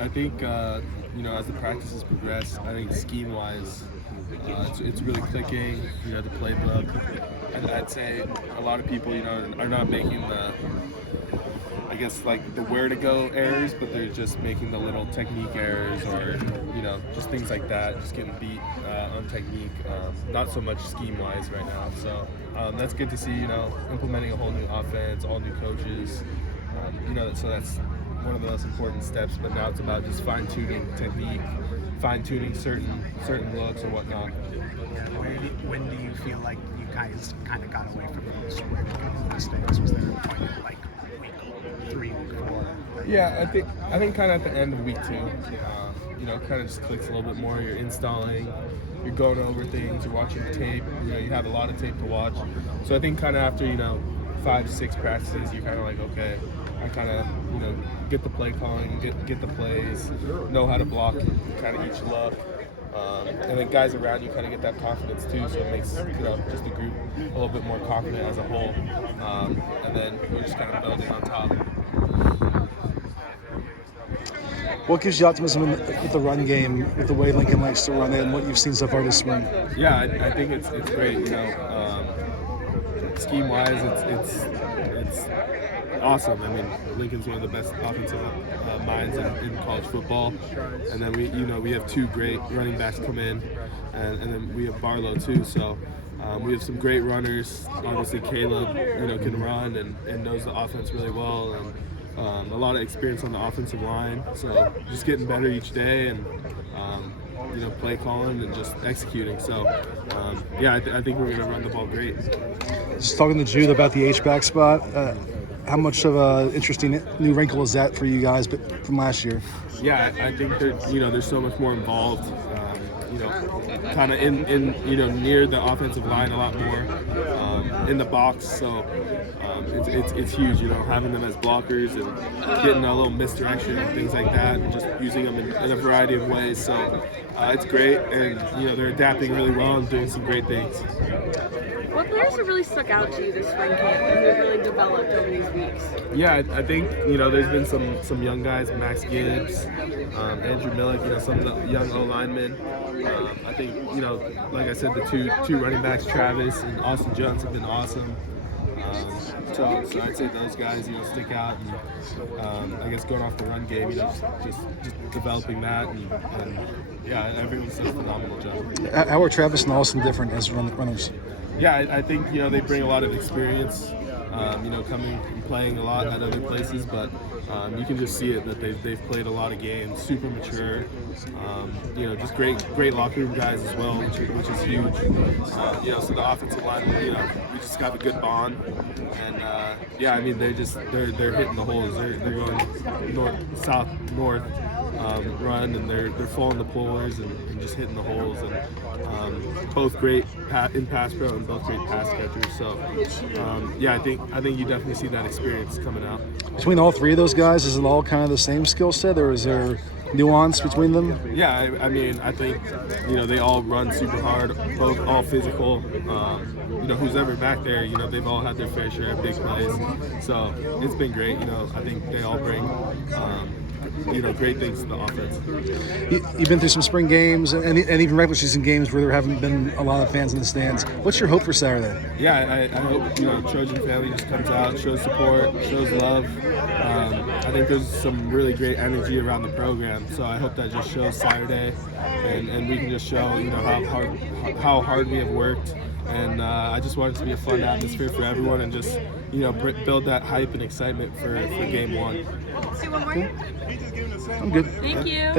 I think as the practices progress, I think scheme-wise, it's really clicking. The playbook. I'd say a lot of people are not making the where to go errors, but they're just making the little technique errors or just things like that, just getting beat on technique, not so much scheme-wise right now. So that's good to see. Implementing a whole new offense, all new coaches. So that's one of the most important steps. But now it's about just fine-tuning technique, fine-tuning certain looks or whatnot. Yeah, when do you feel like you guys kind of got away from those mistakes? Was there a point like week 3, week 4? Yeah, I think kind of at the end of week 2, kind of just clicks a little bit more. You're installing, you're going over things, you're watching tape. You have a lot of tape to watch. So I think kind of after 5, 6 practices, you're kind of like, okay, I kind of get the play calling, get the plays, know how to block kind of each look. And then guys around you kind of get that confidence too, so it makes just the group a little bit more confident as a whole. And then we're just kind of building on top. What gives you optimism with the run game, with the way Lincoln likes to run it, and what you've seen so far this spring? Yeah, I think it's great. Scheme-wise, it's awesome. I mean, Lincoln's one of the best offensive minds in college football, and then we have 2 great running backs come in, and then we have Barlow too. So we have some great runners. Obviously, Caleb can run and knows the offense really well, and a lot of experience on the offensive line. So just getting better each day and play calling and just executing. So I think we're going to run the ball great. Just talking to Jude about the H-back spot. How much of an interesting new wrinkle is that for you guys from last year? Yeah, I think there's so much more involved. Kind of in near the offensive line a lot more, in the box. So it's huge. Having them as blockers and getting a little misdirection and things like that, and just using them in a variety of ways. So it's great, and they're adapting really well and doing some great things. What players have really stuck out to you this spring camp and who've really developed over these weeks? Yeah, I think there's been some young guys, Max Gibbs, Andrew Millick, some of the young O-linemen. I think like I said, the two running backs, Travis and Austin Jones, have been awesome. So I'd say those guys stick out, and I guess going off the run game, just developing that, and everyone's done a phenomenal job. How are Travis and Austin different as runners? Yeah, I think they bring a lot of experience. Coming and playing a lot at other places, but you can just see it that they've played a lot of games, super mature. Just great locker room guys as well, which is huge. So the offensive line, we just got a good bond, and they're hitting the holes. They're going north, south, north. Run, and they're following the pullers and just hitting the holes, and both great in pass pro and both great pass catchers. So I think you definitely see that experience coming out. Between all 3 of those guys, is it all kind of the same skill set, or is there nuance between them? Yeah, I think they all run super hard, all physical. Who's ever back there, they've all had their fair share of big plays. So it's been great. I think they all bring great things to the offense. You've been through some spring games and even regular season games where there haven't been a lot of fans in the stands. What's your hope for Saturday? Yeah, I hope Trojan family just comes out, shows support, shows love. I think there's some really great energy around the program, so I hope that just shows Saturday, and we can just show how hard we have worked. And I just want it to be a fun atmosphere for everyone, and just build that hype and excitement for game 1. Let's do one more. I'm good. Thank you. Thanks.